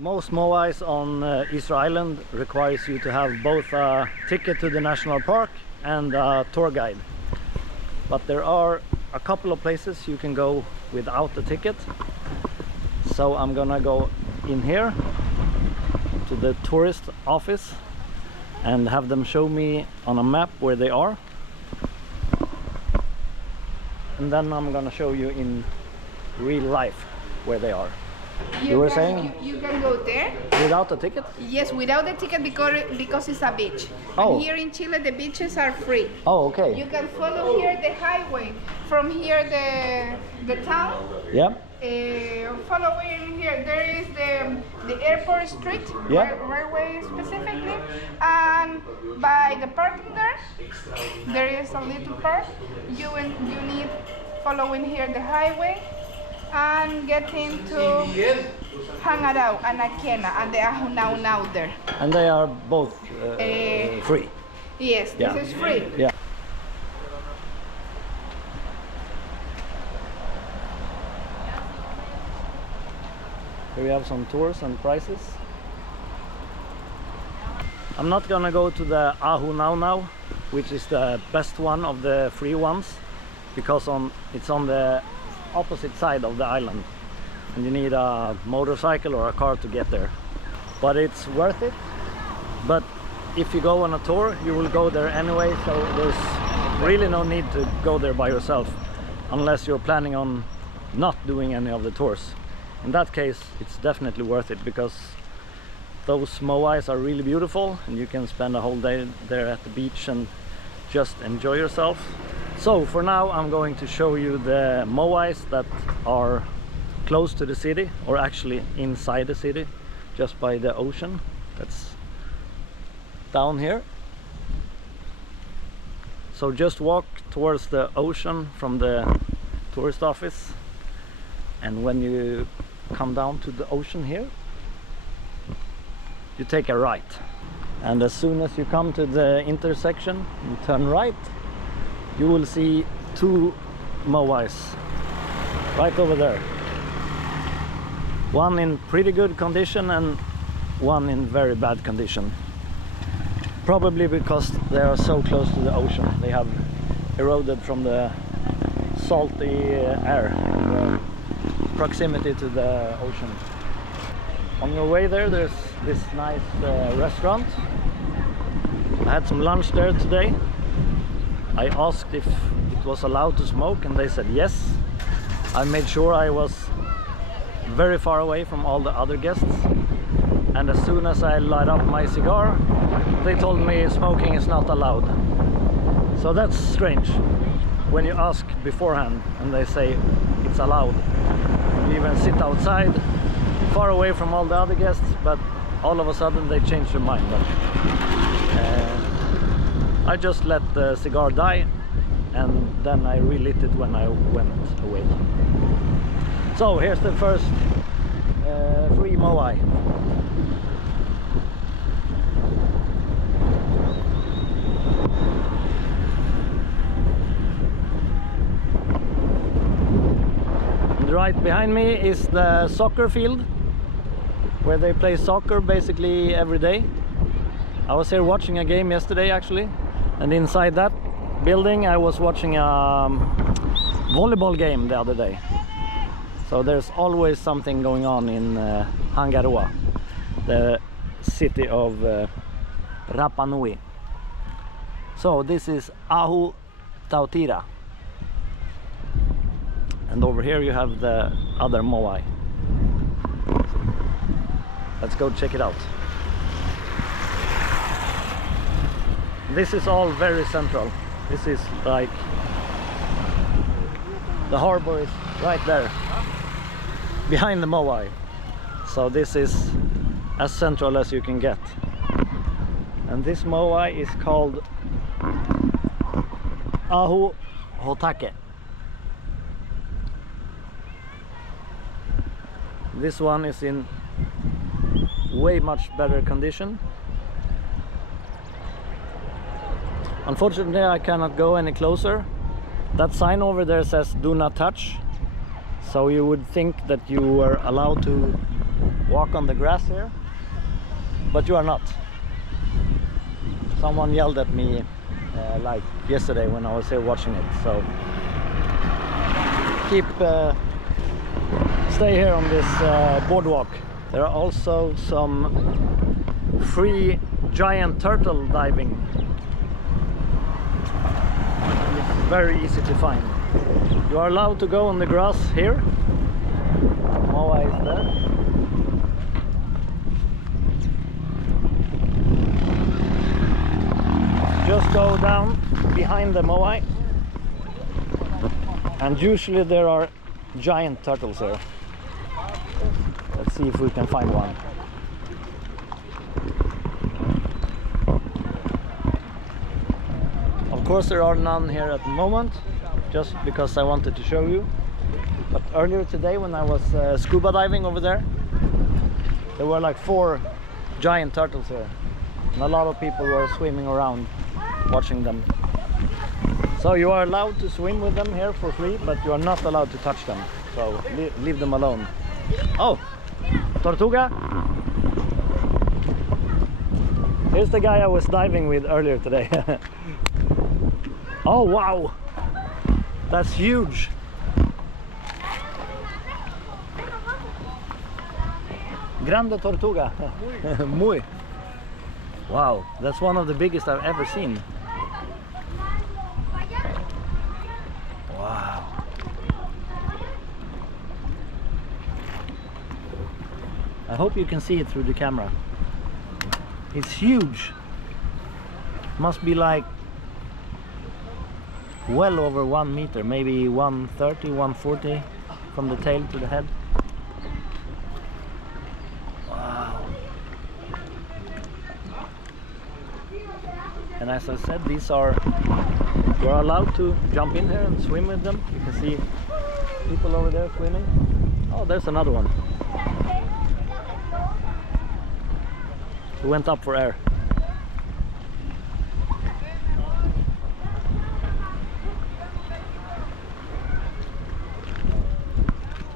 Most moais on Easter Island requires you to have both a ticket to the national park and a tour guide. But there are a couple of places you can go without the ticket. So I'm gonna go in here to the tourist office and have them show me on a map where they are. And then I'm gonna show you in real life where they are. You were saying? You can go there. Without a ticket? Yes, without the ticket because it's a beach. Oh. And here in Chile the beaches are free. Oh, okay. You can follow here the highway. From here the town. Yeah. Following here there is the airport street, Yeah. railway specifically, and by the parking there is a little park. You need following here the highway and getting to Hangarau and Akena and the Ahunau there. And they are both free. Yes, Yeah. this is free. Yeah. Here we have some tours and prices. I'm not gonna go to the Ahunau now, which is the best one of the free ones, because it's on the opposite side of the island and you need a motorcycle or a car to get there. But it's worth it. But if you go on a tour, you will go there anyway, so there's really no need to go there by yourself unless you're planning on not doing any of the tours. In that case, it's definitely worth it, because those moais are really beautiful and you can spend a whole day there at the beach and just enjoy yourself. So for now I'm going to show you the moais that are close to the city, or actually inside the city, just by the ocean. That's down here. So just walk towards the ocean from the tourist office, and when you come down to the ocean here, you take a right, and as soon as you come to the intersection and turn right, you will see two moais right over there. One in pretty good condition and one in very bad condition. Probably because they are so close to the ocean. They have eroded from the salty air, proximity to the ocean. On your way there, there's this nice restaurant. I had some lunch there today. I asked if it was allowed to smoke and they said yes. I made sure I was very far away from all the other guests, and as soon as I light up my cigar, they told me smoking is not allowed. So that's strange. When you ask beforehand and they say it's allowed, you even sit outside far away from all the other guests, but all of a sudden they change their mind. But I just let the cigar die, and then I relit it when I went away. So here's the first free moai. And right behind me is the soccer field, where they play soccer basically every day. I was here watching a game yesterday actually, and inside that building I was watching a volleyball game the other day. So there's always something going on in Hangarau, the city of Rapa Nui. So this is Ahu Tautira, and over here you have the other moai. Let's go check it out. This is all very central. This is like the harbor is right there behind the moai. So this is as central as you can get. And this moai is called Ahu Hotake. This one is in way much better condition. Unfortunately I cannot go any closer. That sign over there says do not touch, so you would think that you were allowed to walk on the grass here, but you are not. Someone yelled at me like yesterday when I was here watching it, so stay here on this boardwalk. There are also some free giant turtle diving. It's very easy to find. You are allowed to go on the grass here. Moai is there. Just go down behind the moai, and usually there are giant turtles here. Let's see if we can find one. Of course there are none here at the moment, just because I wanted to show you. But earlier today when I was scuba diving over there were like 4 giant turtles here, and a lot of people were swimming around watching them. So you are allowed to swim with them here for free, but you are not allowed to touch them, so leave them alone. Oh, Tortuga! Here's the guy I was diving with earlier today. Oh wow, that's huge. Grande Tortuga. Muy. Wow, that's one of the biggest I've ever seen. Wow. I hope you can see it through the camera. It's huge. Must be like well over 1 meter, maybe 130, 140 from the tail to the head. Wow. And as I said, you're allowed to jump in here and swim with them. You can see people over there swimming. Oh, there's another one. He went up for air.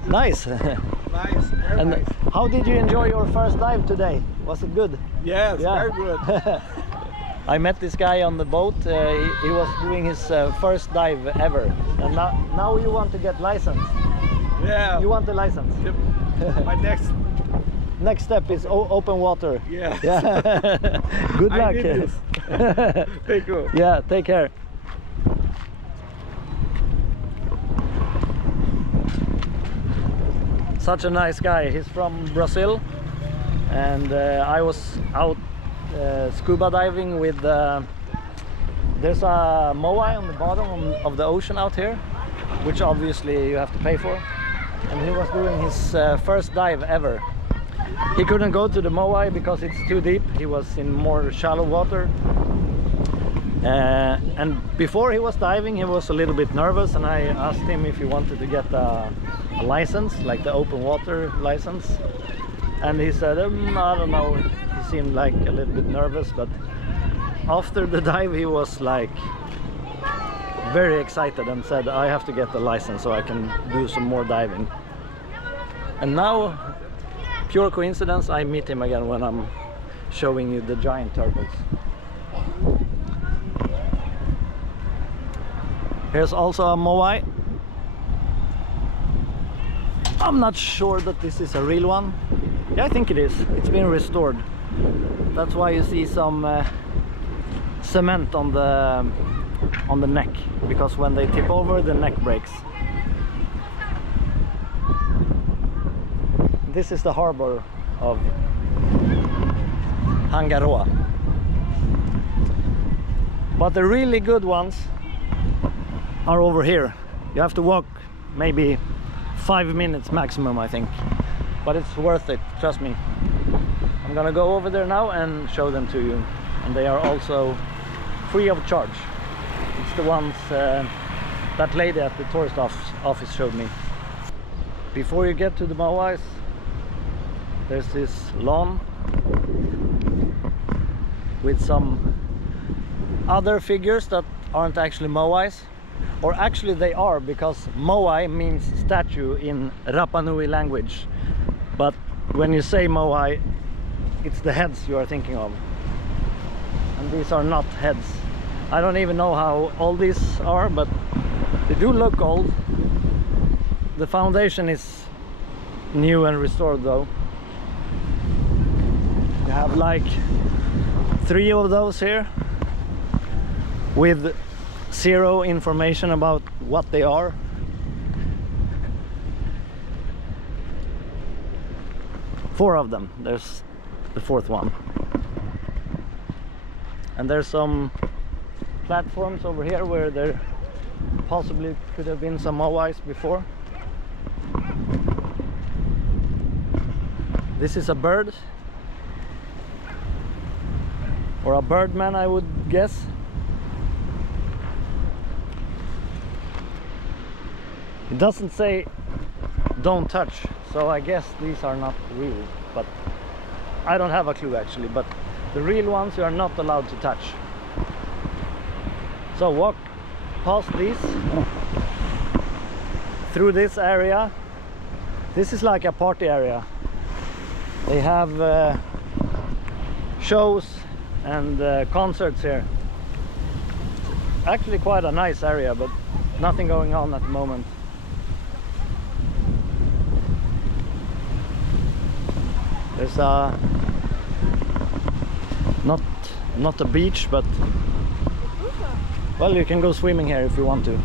Nice. Nice. And Nice. how did you enjoy your first dive today? Was it good? Yes, Yeah. very good. I met this guy on the boat. He was doing his first dive ever, and now you want to get licensed. Yeah. You want the license. My Next step is open water. Yeah. Yeah. Good I luck. need this. Thank you. Yeah, take care. Such a nice guy. He's from Brazil, and I was out scuba diving with there's a moai on the bottom of the ocean out here, which obviously you have to pay for, and he was doing his first dive ever. He couldn't go to the moai because it's too deep. He was in more shallow water, and before he was diving he was a little bit nervous, and I asked him if he wanted to get a license, like the open water license, and he said I don't know. He seemed like a little bit nervous, but after the dive he was like very excited and said, I have to get the license so I can do some more diving. And now, pure coincidence, I meet him again when I'm showing you the giant turtles. Here's also a moai. I'm not sure that this is a real one. Yeah, I think it is. It's been restored. That's why you see some cement on the neck, because when they tip over, the neck breaks. This is the harbor of Hangaroa. But the really good ones are over here. You have to walk maybe 5 minutes maximum, I think, but it's worth it, trust me. I'm gonna go over there now and show them to you, and they are also free of charge. It's the ones that lady at the tourist office showed me. Before you get to the moais, there's this lawn with some other figures that aren't actually moais. Or actually they are, because moai means statue in Rapa Nui language, but when you say moai, it's the heads you are thinking of, and these are not heads. I don't even know how old these are, but they do look old. The foundation is new and restored though. You have like 3 of those here with 0 information about what they are. Four of them. There's the 4th one. And there's some platforms over here where there possibly could have been some moais before. This is a bird, or a birdman, I would guess. It doesn't say don't touch, so I guess these are not real, but I don't have a clue actually. But the real ones you are not allowed to touch. So walk past these, through this area. This is like a party area. They have shows and concerts here. Actually quite a nice area, but nothing going on at the moment. There's a not a beach, but well, you can go swimming here if you want to.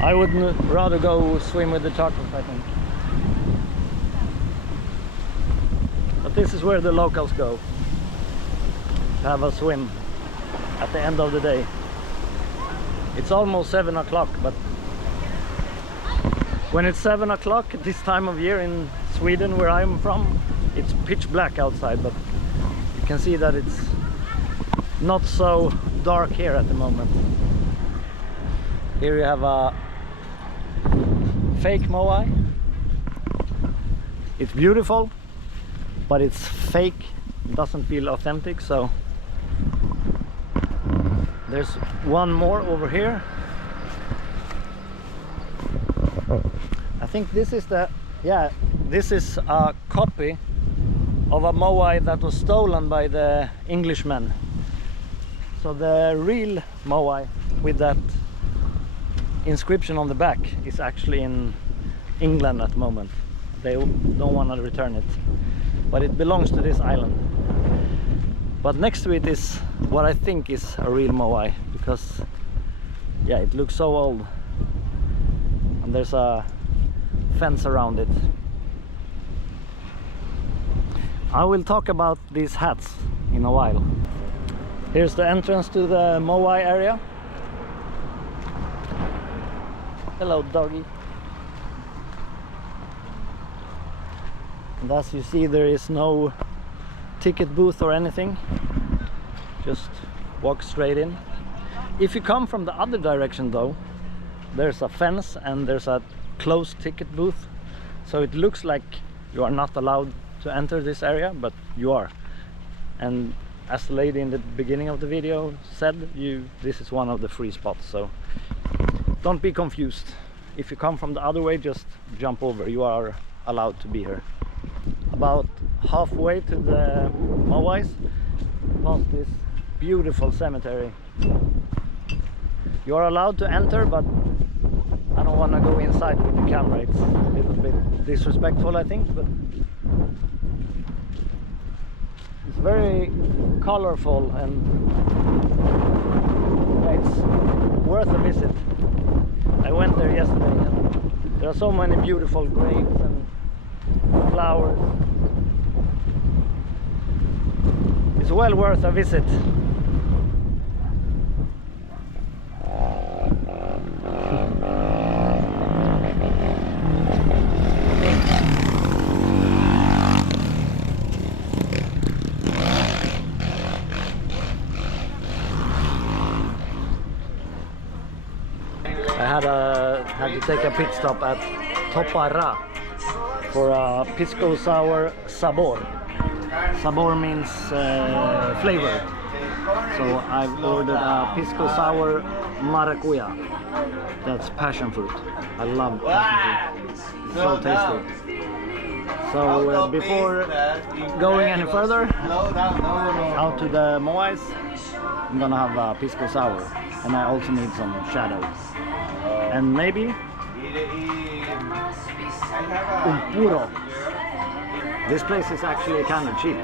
I would rather go swim with the turtles, I think. But this is where the locals go to have a swim at the end of the day. It's almost 7 o'clock, but when it's 7 o'clock at this time of year in Sweden, where I'm from, it's pitch black outside, but you can see that it's not so dark here at the moment. Here you have a fake moai. It's beautiful, but it's fake. It doesn't feel authentic. So there's one more over here. I think this is the, yeah, this is a copy of a moai that was stolen by the Englishmen. So the real moai with that inscription on the back is actually in England at the moment. They don't want to return it, but it belongs to this island. But next to it is what I think is a real moai, because yeah, it looks so old, and there's a fence around it. I will talk about these hats in a while. Here's the entrance to the moai area. Hello, doggy. And as you see, there is no ticket booth or anything. Just walk straight in. If you come from the other direction though, there's a fence and there's a closed ticket booth. So it looks like you are not allowed to enter this area, but you are. And as the lady in the beginning of the video said, this is one of the free spots, so don't be confused. If you come from the other way, just jump over. You are allowed to be here. About halfway to the moais, past this beautiful cemetery. You are allowed to enter, but I don't want to go inside with the camera. It's a little bit disrespectful, I think, but it's very colorful and it's worth a visit. I went there yesterday and there are so many beautiful graves and flowers. It's well worth a visit. I had to take a pit stop at Topara for a pisco sour sabor. Sabor means flavor. So I've ordered a pisco sour maracuya. That's passion fruit. I love passion fruit. It's so tasty. So before going any further out to the moais, I'm gonna have a pisco sour, and I also need some shadows and maybe un puro. This place is actually kind of cheap.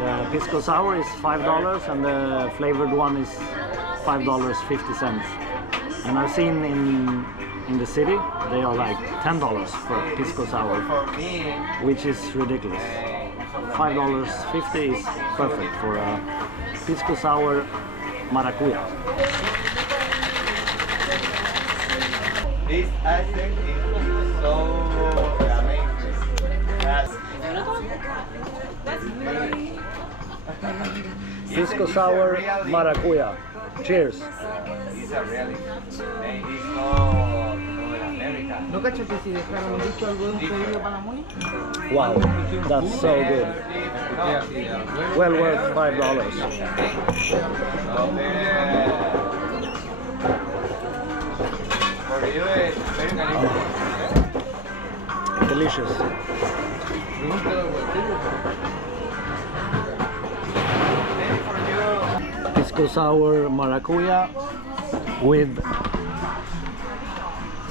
The pisco sour is $5 and the flavored one is $5.50. And I've seen in the city they are like $10 for pisco sour, which is ridiculous. $5.50 is perfect for a pisco sour maracuya. This accent is so amazing. Pisco sour maracuya. Cheers. It's a reality. It's so American. ¿No cacho que si dejaron dicho algo de un pedido para la Moni? Wow, that's so good. Well worth $5. For you, it's very Delicious. Pisco sour maracuya with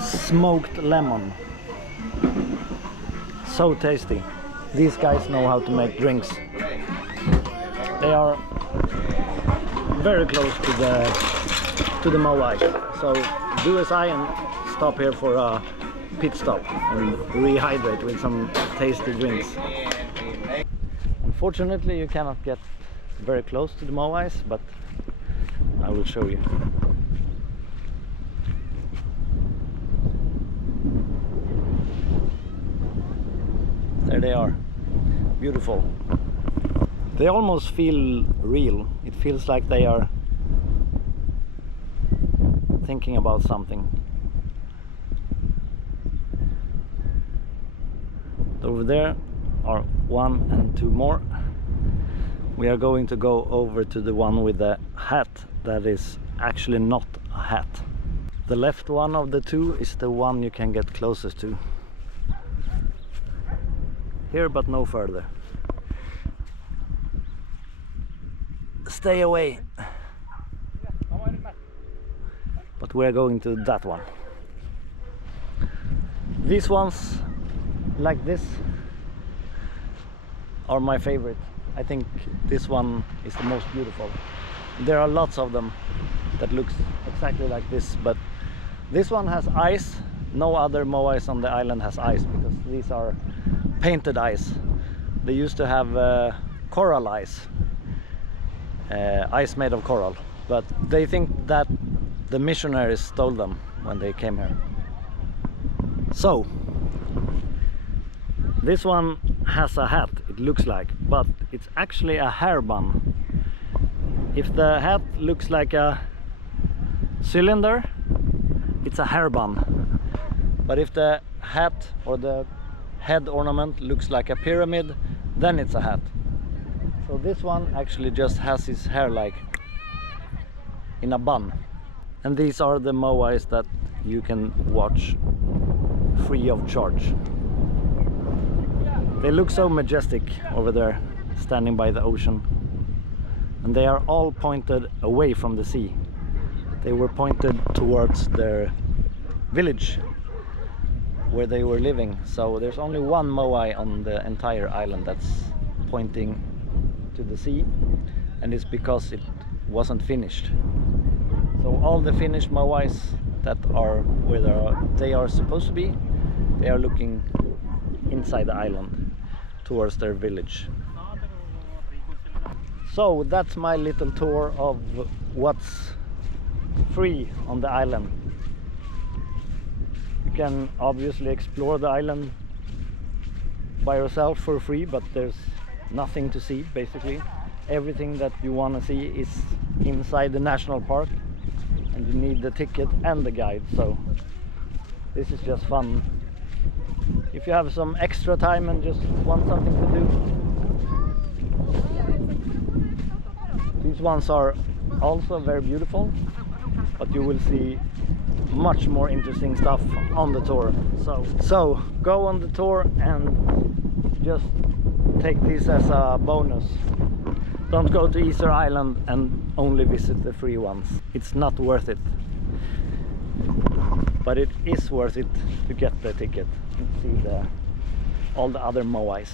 smoked lemon. So tasty. These guys know how to make drinks. They are very close to the moais. So do as I and stop here for a pit stop and rehydrate with some tasty drinks. Unfortunately, you cannot get very close to the moais, but I will show you. There they are, beautiful. They almost feel real. It feels like they are thinking about something. Over there are 1 and 2 more. We are going to go over to the one with the hat that is actually not a hat. The left one of the 2 is the one you can get closest to. Here but no further. Stay away. But we're going to that one. These ones like this are my favorite. I think this one is the most beautiful. There are lots of them that looks exactly like this, but this one has ice. No other moais on the island has ice because these are painted ice. They used to have coral ice, ice made of coral, but they think that the missionaries stole them when they came here. So this one has a hat, it looks like, but it's actually a hair bun. If the hat looks like a cylinder, it's a hair bun. But if the hat or the head ornament looks like a pyramid, then it's a hat. So this one actually just has his hair like in a bun. And these are the moais that you can watch free of charge. They look so majestic over there, standing by the ocean. And they are all pointed away from the sea. They were pointed towards their village where they were living. So there's only one moai on the entire island that's pointing to the sea, and it's because it wasn't finished. So all the finished moais that are where they are supposed to be, they are looking inside the island towards their village. So that's my little tour of what's free on the island. You can obviously explore the island by yourself for free, but there's nothing to see basically. Everything that you want to see is inside the national park, and you need the ticket and the guide. So this is just fun. If you have some extra time and just want something to do, these ones are also very beautiful, but you will see much more interesting stuff on the tour. So go on the tour and just take this as a bonus. Don't go to Easter Island and only visit the free ones. It's not worth it. But it is worth it to get the ticket and see all the other moais.